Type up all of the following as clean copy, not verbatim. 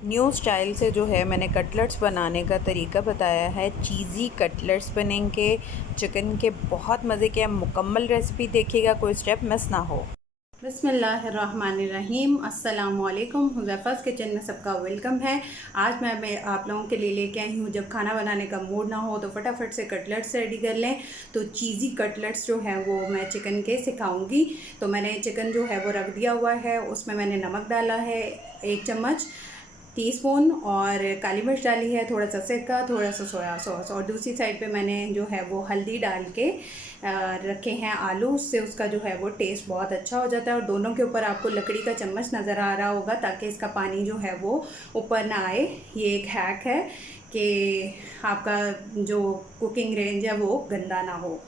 New style से जो है मैंने कटलेट्स बनाने का तरीका बताया है। चीज़ी कटलेट्स बनेंगे चिकन के, बहुत मज़े के। मुकम्मल रेसिपी देखिएगा, कोई स्टेप मिस ना हो। बिस्मिल्लाहिर्रहमानिर्रहीम। अस्सलामुअलैकुम। हुज़ैफ़ाज़ किचन में सबका वेलकम है। आज मैं आप लोगों के लिए लेके आई हूँ, जब खाना बनाने का मूड ना हो तो फटाफट से कटलेट्स रेडी कर लें। तो चीज़ी कटलेट्स जो है वो मैं चिकन के सिखाऊंगी। तो मैंने चिकन जो है वो रख दिया हुआ है, उसमें मैंने नमक डाला है 1 चम्मच टीस्पून, और काली मिर्च डाली है, थोड़ा सा सिरका, थोड़ा सा सोया सॉस, और दूसरी साइड पे मैंने जो है वो हल्दी डाल के रखे हैं आलू। उससे उसका जो है वो टेस्ट बहुत अच्छा हो जाता है। और दोनों के ऊपर आपको लकड़ी का चम्मच नज़र आ रहा होगा ताकि इसका पानी जो है वो ऊपर ना आए। ये एक हैक है कि आपका जो कुकिंग रेंज है वो गंदा ना हो।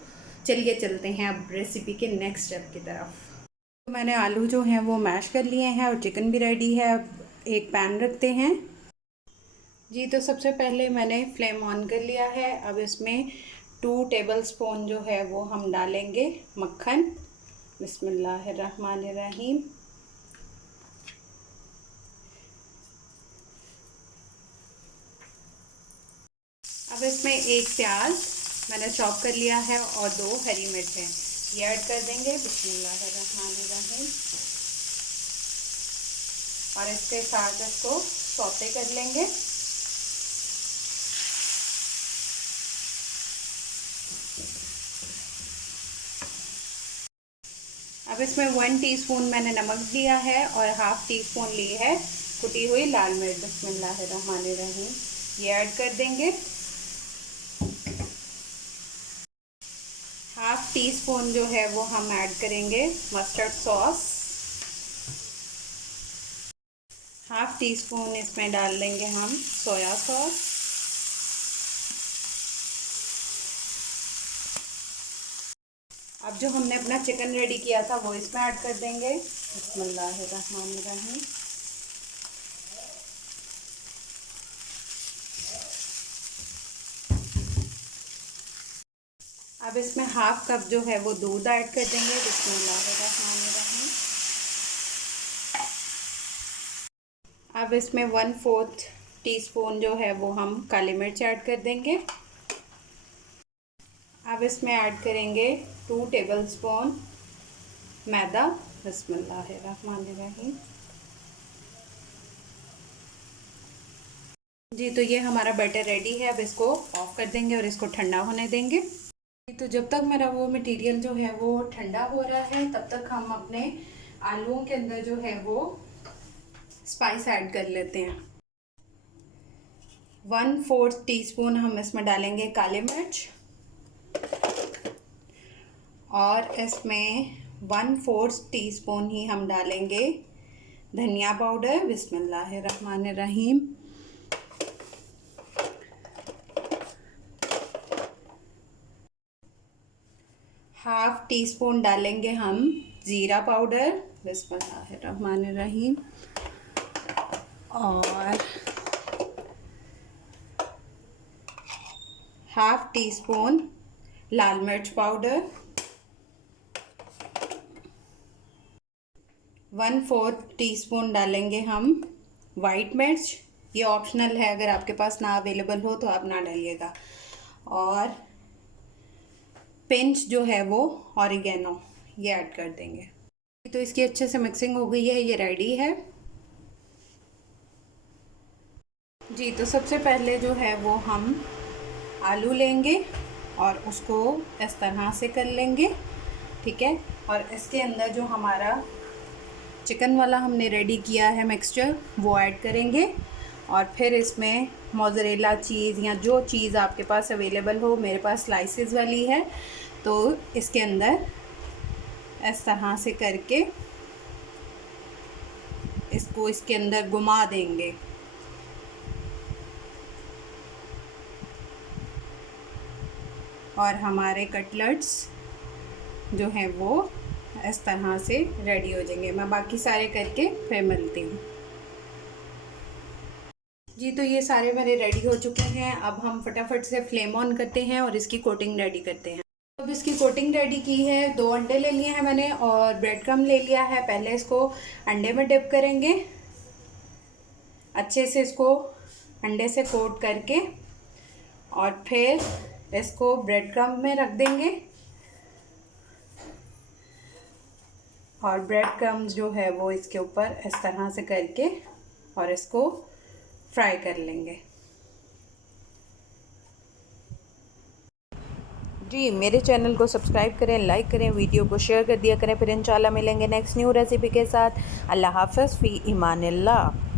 चलिए चलते हैं अब रेसिपी के नेक्स्ट स्टेप की तरफ। तो मैंने आलू जो हैं वो मैश कर लिए हैं और चिकन भी रेडी है। अब एक पैन रखते हैं। जी, तो सबसे पहले मैंने फ्लेम ऑन कर लिया है। अब इसमें 2 टेबलस्पून जो है वो हम डालेंगे मक्खन। बिस्मिल्लाहिर्रहमानिर्रहीम। अब इसमें एक प्याज मैंने चॉप कर लिया है और 2 हरी मिर्चें ये ऐड कर देंगे। बिस्मिल्लाहिर्रहमानिर्रहीम। और इसके साथ इसको सौते कर लेंगे। अब इसमें 1 टीस्पून मैंने नमक दिया है और हाफ टी स्पून ली है कुटी हुई लाल मिर्च। बिस्मिल्लाहिर्रहमानिर्रहीम ये ऐड कर देंगे। हाफ टी स्पून जो है वो हम ऐड करेंगे mustard sauce. Half tea spoon इसमें डाल देंगे हम सोया सॉस। अब जो हमने अपना चिकन रेडी किया था वो इसमें ऐड कर देंगे। बिस्मिल्लाहिर्रहमानिर्रहीम। अब इसमें हाफ कप जो है वो दूध ऐड कर देंगे। बिस्मिल्लाहिर्रहमानिर्रहीम। अब इसमें 1/4 टीस्पून जो है वो हम काली मिर्च ऐड कर देंगे। अब इसमें ऐड करेंगे 2 टेबलस्पून मैदा। बिस्मिल्लाहिर्रहमानिर्रहीम। जी, तो ये हमारा बैटर रेडी है। अब इसको ऑफ कर देंगे और इसको ठंडा होने देंगे। तो जब तक मेरा वो मटेरियल जो है वो ठंडा हो रहा है, तब तक हम अपने आलूओं के अंदर जो है वो स्पाइस ऐड कर लेते हैं। 1/4 टीस्पून हम इसमें डालेंगे काली मिर्च, और इसमें 1/4 टीस्पून ही हम डालेंगे धनिया पाउडर। बिस्मिल्लाहिर्रहमानिर्रहीम। हाफ टी स्पून डालेंगे हम ज़ीरा पाउडर। बिस्मिल्लाहिर्रहमानिर्रहीम। और हाफ टी स्पून लाल मिर्च पाउडर। 1/4 टीस्पून डालेंगे हम वाइट मिर्च। ये ऑप्शनल है, अगर आपके पास ना अवेलेबल हो तो आप ना डालिएगा। और पिंच जो है वो ऑरिगेनो ये ऐड कर देंगे। तो इसकी अच्छे से मिक्सिंग हो गई है, ये रेडी है। जी, तो सबसे पहले जो है वो हम आलू लेंगे और उसको इस तरह से कर लेंगे, ठीक है। और इसके अंदर जो हमारा चिकन वाला हमने रेडी किया है मिक्सचर वो ऐड करेंगे। और फिर इसमें मोज़रेला चीज़ या जो चीज़ आपके पास अवेलेबल हो, मेरे पास स्लाइसेस वाली है, तो इसके अंदर इस तरह से करके इसको इसके अंदर घुमा देंगे। और हमारे कटलेट्स जो हैं वो इस तरह से रेडी हो जाएंगे। मैं बाकी सारे करके फिर मिलती हूँ। जी, तो ये सारे मेरे रेडी हो चुके हैं। अब हम फटाफट से फ्लेम ऑन करते हैं और इसकी कोटिंग रेडी करते हैं। अब इसकी कोटिंग रेडी की है। 2 अंडे ले लिए हैं मैंने और ब्रेड क्रम्ब ले लिया है। पहले इसको अंडे में डिप करेंगे। अच्छे से इसको अंडे से कोट करके और फिर इसको ब्रेड क्रम्ब में रख देंगे और ब्रेड क्रम्ब जो है वो इसके ऊपर इस तरह से करके और इसको फ्राई कर लेंगे। जी, मेरे चैनल को सब्सक्राइब करें, लाइक करें, वीडियो को शेयर कर दिया करें। फिर इंशाल्लाह मिलेंगे नेक्स्ट न्यू रेसिपी के साथ। अल्लाह हाफ़िज़ फ़ी ईमानिल्लाह।